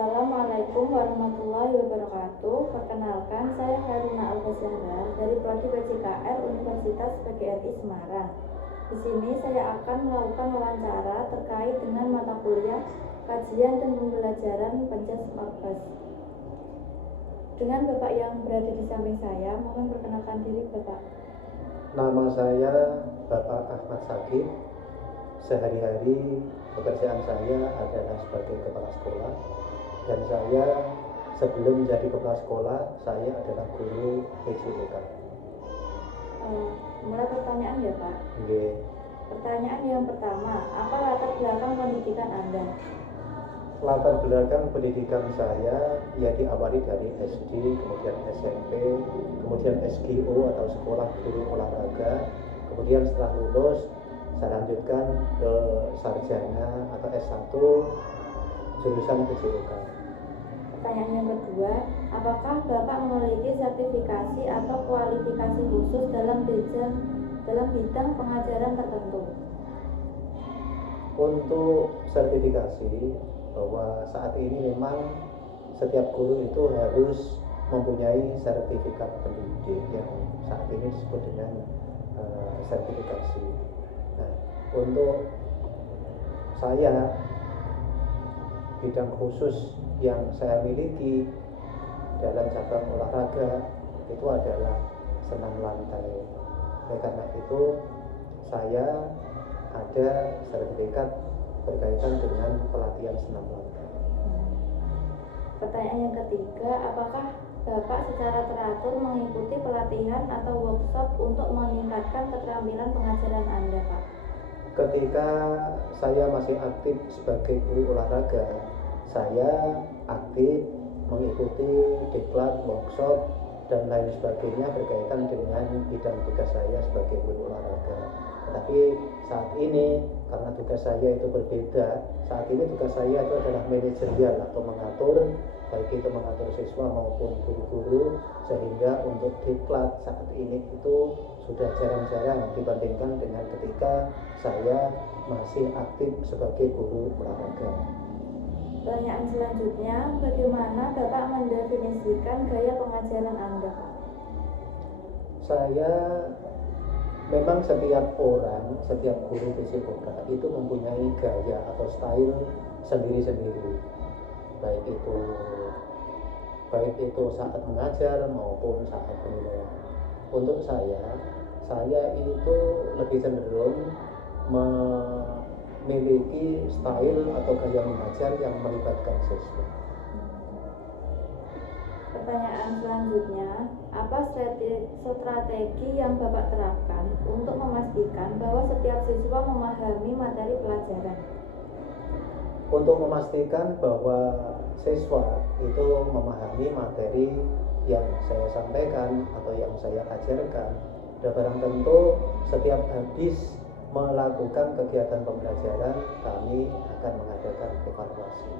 Assalamualaikum warahmatullahi wabarakatuh. Perkenalkan, saya Haruna Al-Zahra dari Prodi PJKR Universitas PGRI Semarang. Di sini saya akan melakukan wawancara terkait dengan mata kuliah kajian dan pembelajaran Penjas Marbas. Dengan Bapak yang berada di samping saya, mohon perkenalkan diri Bapak. Nama saya Bapak Ahmad Sakib. Sehari-hari pekerjaan saya adalah sebagai kepala sekolah, dan saya sebelum menjadi kepala sekolah, saya adalah guru PJOK. Mulai pertanyaan ya Pak. Oke. Pertanyaan yang pertama, apa latar belakang pendidikan Anda? Latar belakang pendidikan saya ya diawali dari SD, kemudian SMP, kemudian SGO atau Sekolah Guru Olahraga. Kemudian setelah lulus, saya lanjutkan ke sarjana atau S1 jurusan PJOK. Pertanyaan yang kedua, apakah Bapak memiliki sertifikasi atau kualifikasi khusus dalam bidang pengajaran tertentu? Untuk sertifikasi, bahwa saat ini memang setiap guru itu harus mempunyai sertifikat pendidik yang saat ini disebut dengan sertifikasi. Nah, untuk saya, bidang khusus yang saya miliki dalam cabang olahraga itu adalah senam lantai. Oleh karena itu, saya ada sertifikat berkaitan dengan pelatihan senam lantai. Pertanyaan yang ketiga, apakah Bapak secara teratur mengikuti pelatihan atau workshop untuk meningkatkan keterampilan pengajaran Anda, Pak? Ketika saya masih aktif sebagai guru olahraga, saya aktif mengikuti diklat, workshop, dan lain sebagainya berkaitan dengan bidang tugas saya sebagai guru olahraga. Tetapi saat ini karena tugas saya itu berbeda, saat ini tugas saya itu adalah manajerial atau mengatur, baik itu mengatur siswa maupun guru-guru, sehingga untuk diklat saat ini itu sudah jarang-jarang dibandingkan dengan ketika saya masih aktif sebagai guru olahraga. Pertanyaan selanjutnya, bagaimana Bapak mendefinisikan gaya pengajaran Anda, Pak? Saya memang setiap orang, setiap guru PJOK itu mempunyai gaya atau style sendiri-sendiri, baik itu saat mengajar maupun saat penilaian. Untuk saya itu lebih cenderung memiliki style atau gaya mengajar yang melibatkan siswa. Pertanyaan selanjutnya, apa strategi yang Bapak terapkan untuk memastikan bahwa setiap siswa memahami materi pelajaran? Untuk memastikan bahwa siswa itu memahami materi yang saya sampaikan atau yang saya ajarkan, dan barang tentu setiap habis melakukan kegiatan pembelajaran, kami akan mengadakan evaluasi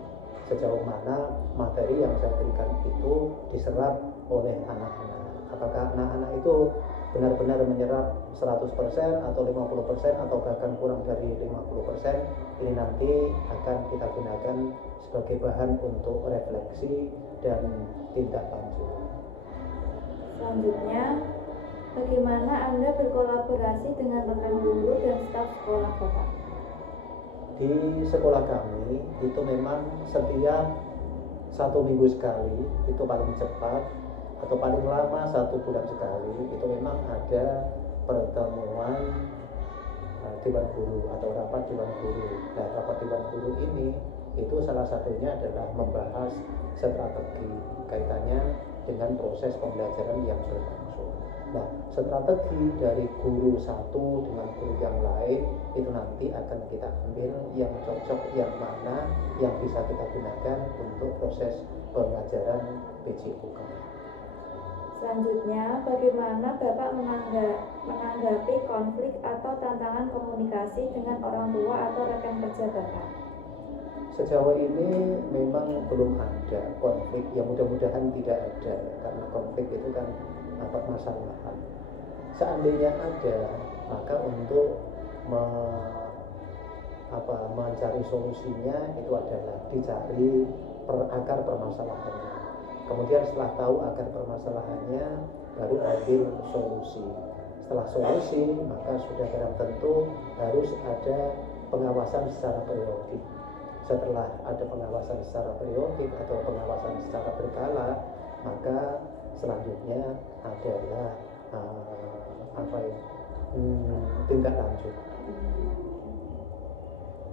sejauh mana materi yang saya berikan itu diserap oleh anak-anak. Apakah anak-anak itu benar-benar menyerap 100% atau 50% atau bahkan kurang dari 50%, ini nanti akan kita gunakan sebagai bahan untuk refleksi dan tindak lanjut. Selanjutnya, bagaimana Anda berkolaborasi dengan rekan guru dan staf sekolah Bapak? Di sekolah kami itu memang setiap 1 minggu sekali, itu paling cepat, atau paling lama 1 bulan sekali, itu memang ada pertemuan dewan guru atau rapat dewan guru. Nah, rapat dewan guru ini itu salah satunya adalah membahas strategi kaitannya dengan proses pembelajaran yang berlangsung. Nah, strategi dari guru satu dengan guru yang lain itu nanti akan kita ambil yang cocok, yang mana yang bisa kita gunakan untuk proses pengajaran PJOK. Selanjutnya, bagaimana Bapak menanggapi konflik atau tantangan komunikasi dengan orang tua atau rekan kerja Bapak? Sejauh ini memang belum ada konflik, ya mudah-mudahan tidak ada, karena konflik itu kan permasalahan. Seandainya ada, maka untuk mencari solusinya itu adalah dicari akar permasalahannya. Kemudian setelah tahu akar permasalahannya, baru ambil solusi. Setelah solusi, maka sudah barang tentu harus ada pengawasan secara periodik. Setelah ada pengawasan secara periodik atau pengawasan secara berkala, maka selanjutnya adalah tindak lanjut.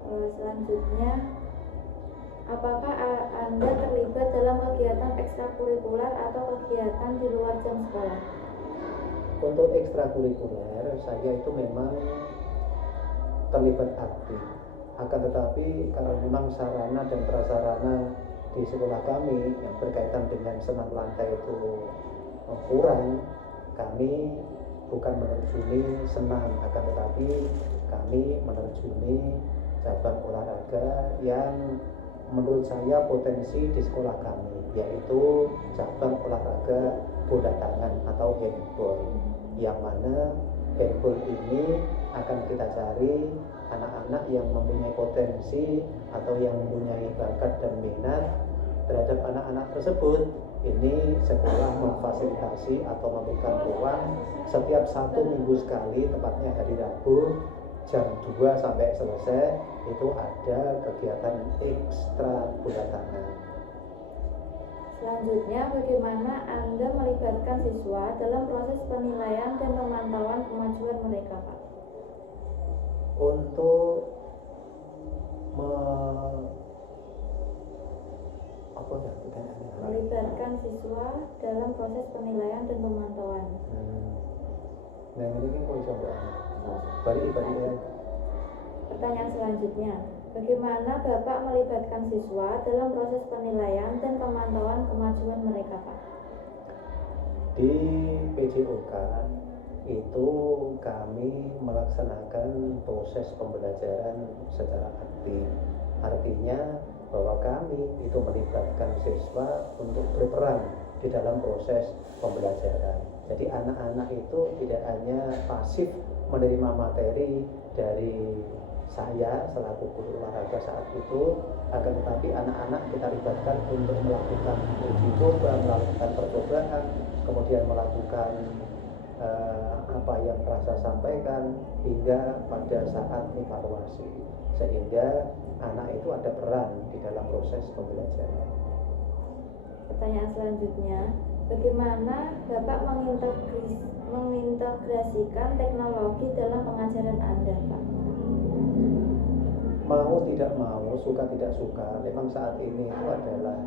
Selanjutnya, apakah Anda terlibat dalam kegiatan ekstrakurikuler atau kegiatan di luar jam sekolah? Untuk ekstrakurikuler, saya itu memang terlibat aktif. Akan tetapi karena memang sarana dan prasarana di sekolah kami yang berkaitan dengan senam lantai itu kurang, kami bukan menerjuni senam, akan tetapi kami menerjuni cabang olahraga yang menurut saya potensi di sekolah kami, yaitu cabang olahraga bola tangan atau handball, yang mana handball ini akan kita cari anak-anak yang mempunyai potensi atau yang mempunyai bakat dan minat terhadap anak-anak tersebut. Ini sekolah memfasilitasi atau memberikan ruang setiap 1 minggu sekali, tepatnya hari Rabu jam 2 sampai selesai, itu ada kegiatan ekstra bola tangan. Selanjutnya, bagaimana Anda melibatkan siswa dalam proses penilaian dan pemantauan kemajuan mereka, Pak? Untuk melibatkan siswa dalam proses penilaian dan pemantauan. Nah, ini kok coba balik ya. Pertanyaan selanjutnya, bagaimana Bapak melibatkan siswa dalam proses penilaian dan pemantauan kemajuan mereka, Pak? Di PJOK itu kami melaksanakan proses pembelajaran secara aktif. Artinya bahwa kami itu melibatkan siswa untuk berperan di dalam proses pembelajaran. Jadi anak-anak itu tidak hanya pasif menerima materi dari saya selaku guru olahraga saat itu, akan tetapi anak-anak kita libatkan untuk melakukan uji coba, melakukan percobaan, kemudian melakukan apa yang telah saya sampaikan hingga pada saat evaluasi, sehingga anak itu ada peran di dalam proses pembelajaran. Pertanyaan selanjutnya, bagaimana Bapak mengintegrasikan teknologi dalam pengajaran Anda, Pak? Mau tidak mau, suka tidak suka, memang saat ini itu adalah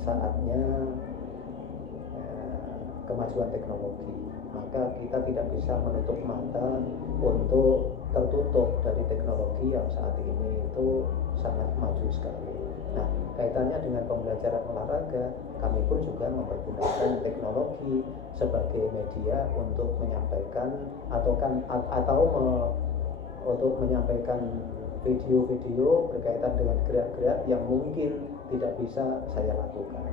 saatnya kemajuan teknologi. Maka kita tidak bisa menutup mata untuk tertutup dari teknologi yang saat ini itu sangat maju sekali. Nah, kaitannya dengan pembelajaran olahraga, kami pun juga mempergunakan teknologi sebagai media untuk menyampaikan untuk menyampaikan video-video berkaitan dengan gerak-gerak yang mungkin tidak bisa saya lakukan,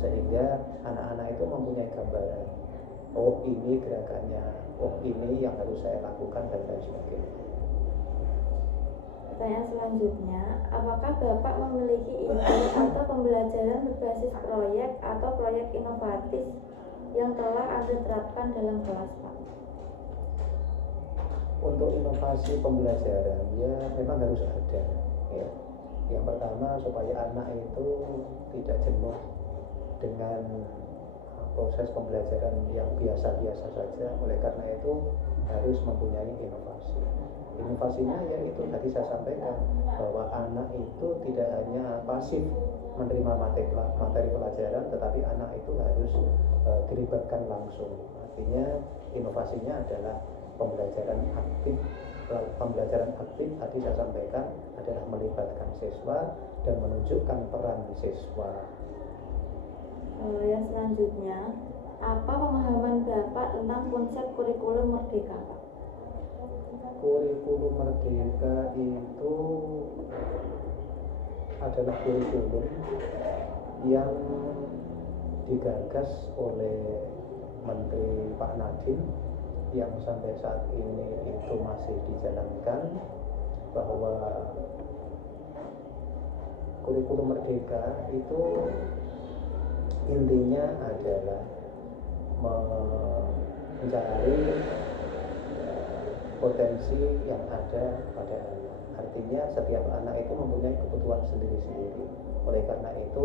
sehingga anak-anak itu mempunyai gambaran, oh ini gerakannya, oh ini yang harus saya lakukan, dan lain sebagainya. Pertanyaan selanjutnya, apakah Bapak memiliki ide atau pembelajaran berbasis proyek atau proyek inovatif yang telah Anda terapkan dalam kelas, Pak? Untuk inovasi pembelajaran, ya memang harus ada, ya. Yang pertama, supaya anak itu tidak jenuh dengan proses pembelajaran yang biasa-biasa saja. Oleh karena itu harus mempunyai inovasi. Inovasinya yaitu tadi saya sampaikan bahwa anak itu tidak hanya pasif menerima materi pelajaran, tetapi anak itu harus dilibatkan langsung. Artinya inovasinya adalah pembelajaran aktif. Pembelajaran aktif tadi saya sampaikan adalah melibatkan siswa dan menunjukkan peran siswa. Yang selanjutnya, apa pemahaman Bapak tentang konsep kurikulum merdeka, Pak? Kurikulum merdeka itu adalah kurikulum yang digagas oleh Menteri Pak Nadiem yang sampai saat ini itu masih dijalankan, bahwa kurikulum merdeka itu intinya adalah mencari potensi yang ada pada anak. Artinya setiap anak itu mempunyai kebutuhan sendiri-sendiri. Oleh karena itu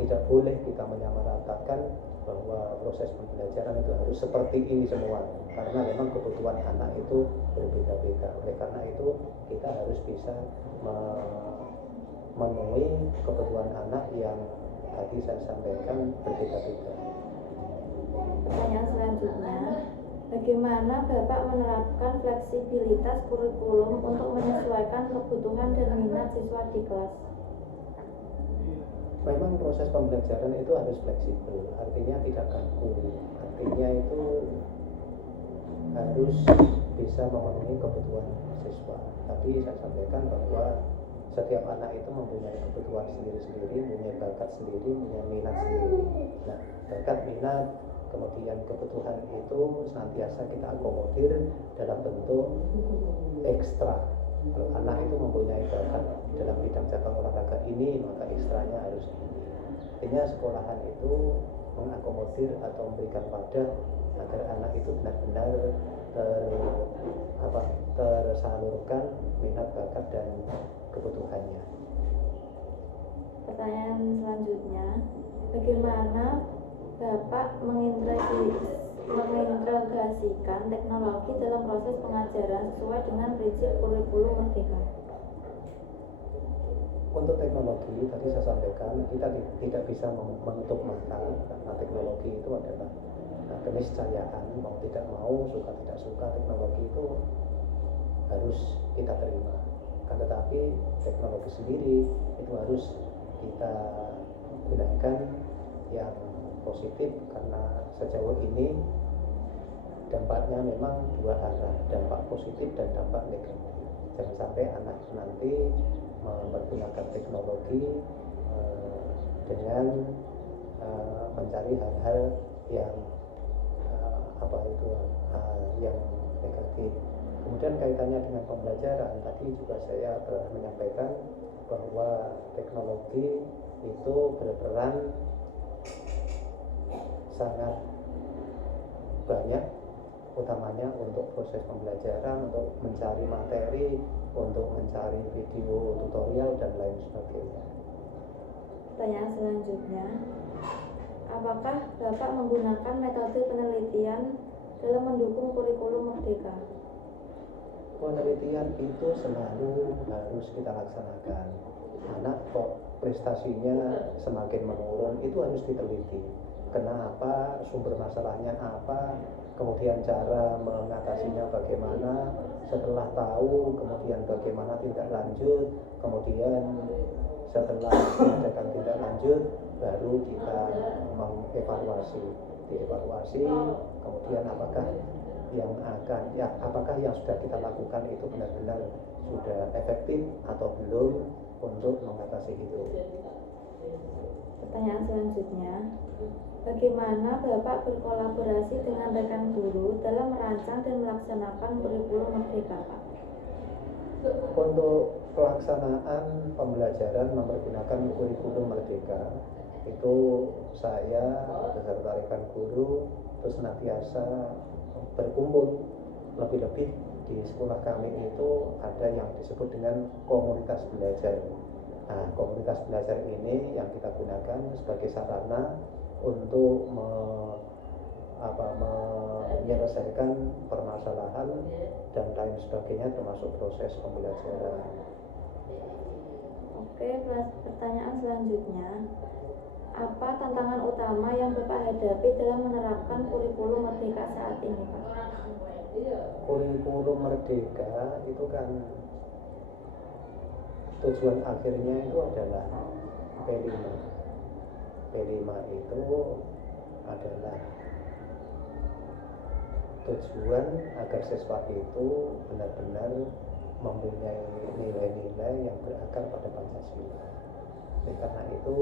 tidak boleh kita menyamaratakan bahwa proses pembelajaran itu harus seperti ini semua, karena memang kebutuhan anak itu berbeda-beda. Oleh karena itu kita harus bisa memenuhi kebutuhan anak yang tadi saya sampaikan berbeda-beda. Pertanyaan selanjutnya, bagaimana Bapak menerapkan fleksibilitas kurikulum untuk menyesuaikan kebutuhan dan minat siswa di kelas? Memang proses pembelajaran itu harus fleksibel, artinya tidak kaku, artinya itu harus bisa memenuhi kebutuhan siswa. Tadi saya sampaikan bahwa setiap anak itu mempunyai kebutuhan sendiri-sendiri, mempunyai bakat sendiri, mempunyai minat sendiri. Nah, bakat, minat, kemudian kebutuhan itu senantiasa kita akomodir dalam bentuk ekstra. Kalau anak itu mempunyai bakat dalam bidang cabang olahraga ini, maka ekstranya harus ini. Artinya sekolahan itu mengakomodir atau memberikan wadah agar anak itu benar-benar tersalurkan minat, bakat, dan kebutuhannya. Pertanyaan selanjutnya, bagaimana Bapak mengintegrasikan teknologi dalam proses pengajaran sesuai dengan prinsip kurikulum merdeka? Untuk teknologi, tadi saya sampaikan kita tidak bisa menutup mata, karena teknologi itu adalah keniscayaan, mau tidak mau, suka tidak suka, teknologi itu harus kita terima. Tetapi teknologi sendiri itu harus kita gunakan yang positif, karena sejauh ini dampaknya memang dua arah, dampak positif dan dampak negatif. Jangan sampai anak nanti mempergunakan teknologi dengan mencari hal-hal yang yang negatif. Kemudian kaitannya dengan pembelajaran, tadi juga saya telah menyampaikan bahwa teknologi itu berperan sangat banyak, utamanya untuk proses pembelajaran, untuk mencari materi, untuk mencari video tutorial dan lain sebagainya. Pertanyaan selanjutnya, apakah Bapak menggunakan metode penelitian dalam mendukung kurikulum merdeka? Penelitian itu selalu harus kita laksanakan. Anak kok prestasinya semakin menurun, itu harus diteliti. Kenapa, sumber masalahnya apa, kemudian cara mengatasinya bagaimana, setelah tahu kemudian bagaimana tindak lanjut, kemudian setelah mengadakan tindak lanjut baru kita dievaluasi, kemudian apakah yang sudah kita lakukan itu benar-benar sudah efektif atau belum untuk mengatasi itu. Pertanyaan selanjutnya, bagaimana Bapak berkolaborasi dengan rekan guru dalam merancang dan melaksanakan kurikulum merdeka, Pak? Untuk pelaksanaan pembelajaran mempergunakan kurikulum merdeka, itu saya beserta rekan guru terus senantiasa berkumpul. Lebih-lebih di sekolah kami itu ada yang disebut dengan komunitas belajar. Nah, komunitas belajar ini yang kita gunakan sebagai sarana untuk menyelesaikan permasalahan dan lain sebagainya, termasuk proses pembelajaran. Oke, pertanyaan selanjutnya, apa tantangan utama yang Bapak hadapi dalam menerapkan kurikulum merdeka saat ini, Pak? Kurikulum merdeka itu kan tujuan akhirnya itu adalah P5. P5 itu adalah tujuan agar siswa itu benar-benar mempunyai nilai-nilai yang berakar pada Pancasila. Dan karena itu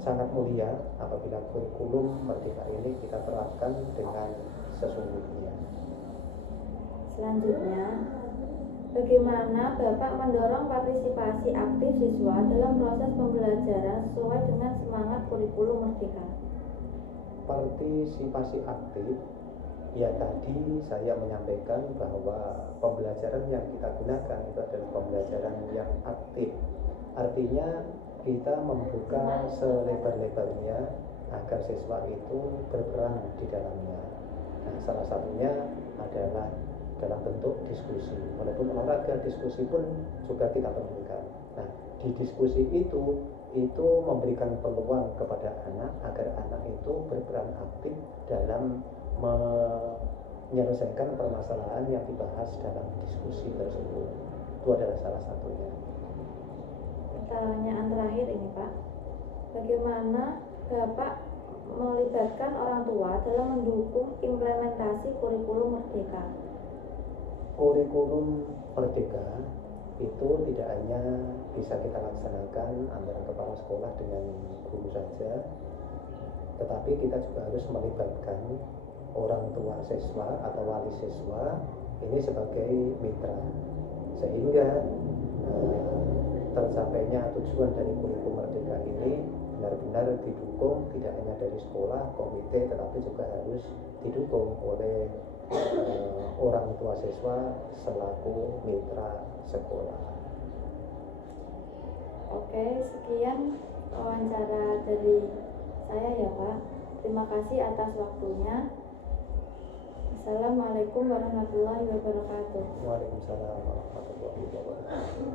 sangat mulia apabila kurikulum merdeka ini kita terapkan dengan sesungguhnya. Selanjutnya, Bagaimana Bapak mendorong partisipasi aktif siswa dalam proses pembelajaran sesuai dengan semangat kurikulum Merdeka? Partisipasi aktif, ya tadi saya menyampaikan bahwa pembelajaran yang kita gunakan itu adalah pembelajaran yang aktif. Artinya kita membuka selebar-lebarnya agar siswa itu berperan di dalamnya. Nah, salah satunya adalah dalam bentuk diskusi. Walaupun olahraga, diskusi pun juga kita temukan. Nah, di diskusi itu memberikan peluang kepada anak agar anak itu berperan aktif dalam menyelesaikan permasalahan yang dibahas dalam diskusi tersebut. Itu adalah salah satunya. Pertanyaan terakhir ini Pak, bagaimana Bapak melibatkan orang tua dalam mendukung implementasi kurikulum Merdeka? Kurikulum Merdeka itu tidak hanya bisa kita laksanakan antara kepala sekolah dengan guru saja, tetapi kita juga harus melibatkan orang tua siswa atau wali siswa ini sebagai mitra, sehingga tercapainya tujuan dari kurikulum Merdeka ini benar-benar didukung tidak hanya dari sekolah, komite, tetapi juga harus didukung oleh orang tua siswa selaku mitra sekolah. Oke, sekian wawancara dari saya ya Pak. Terima kasih atas waktunya. Assalamualaikum warahmatullahi wabarakatuh. Waalaikumsalam warahmatullahi wabarakatuh.